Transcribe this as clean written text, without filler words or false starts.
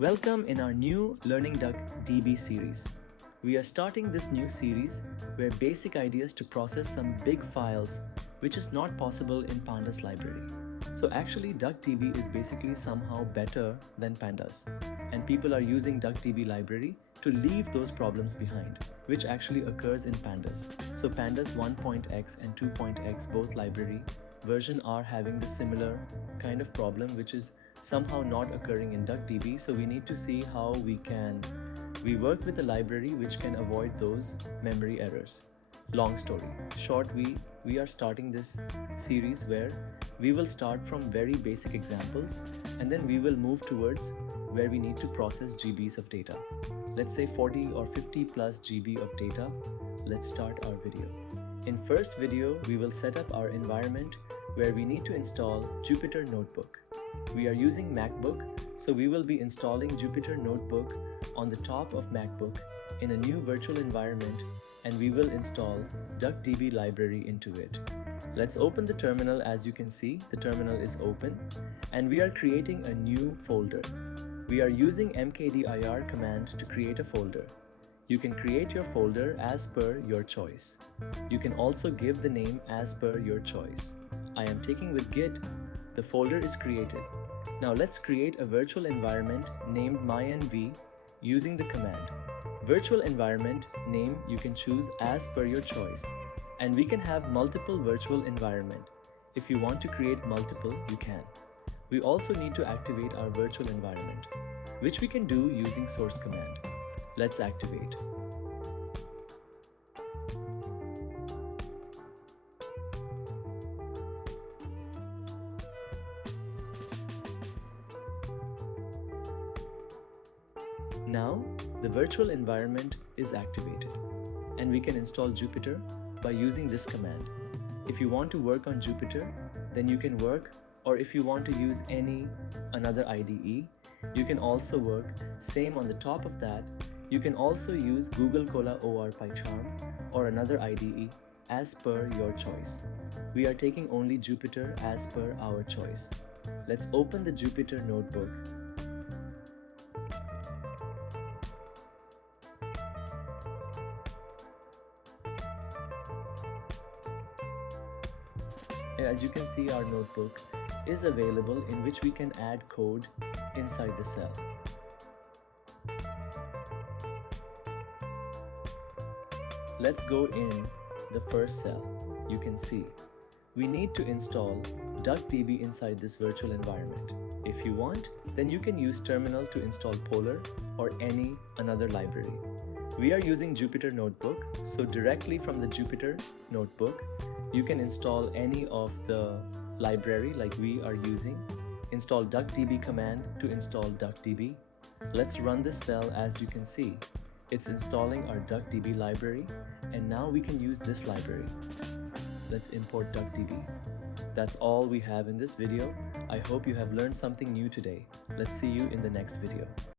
Welcome in our new Learning DuckDB series. We are starting this new series where basic ideas to process some big files which is not possible in Pandas library. So actually DuckDB is basically somehow better than Pandas, and people are using DuckDB library to leave those problems behind, which actually occurs in Pandas. So Pandas 1.x and 2.x both library version are having the similar kind of problem which is somehow not occurring in DuckDB. So we need to see how we work with a library which can avoid those memory errors. Long story short, we are starting this series where we will start from very basic examples and then we will move towards where we need to process GBs of data. Let's say 40 or 50 plus GB of data. Let's start our video. In first video, we will set up our environment where we need to install Jupyter Notebook. We are using MacBook, so we will be installing Jupyter Notebook on the top of MacBook in a new virtual environment, and we will install DuckDB library into it. Let's open the terminal. As you can see, the terminal is open, and we are creating a new folder. We are using mkdir command to create a folder. You can create your folder as per your choice. You can also give the name as per your choice. I am taking with Git. The folder is created. Now let's create a virtual environment named mynv using the command. Virtual environment name you can choose as per your choice. And we can have multiple virtual environment. If you want to create multiple, you can. We also need to activate our virtual environment, which we can do using source command. Let's activate. Now, the virtual environment is activated, and we can install Jupyter by using this command. If you want to work on Jupyter, then you can work, or if you want to use another IDE, you can also work. Same on the top of that, you can also use Google Cola or PyCharm or another IDE as per your choice. We are taking only Jupyter as per our choice. Let's open the Jupyter Notebook. As you can see, our notebook is available in which we can add code inside the cell. Let's go in the first cell. You can see we need to install DuckDB inside this virtual environment. If you want, then you can use terminal to install Polar or another library. We are using Jupyter Notebook, so directly from the Jupyter Notebook, you can install any of the library like we are using. Install DuckDB command to install DuckDB. Let's run this cell. As you can see, it's installing our DuckDB library, and now we can use this library. Let's import DuckDB. That's all we have in this video. I hope you have learned something new today. Let's see you in the next video.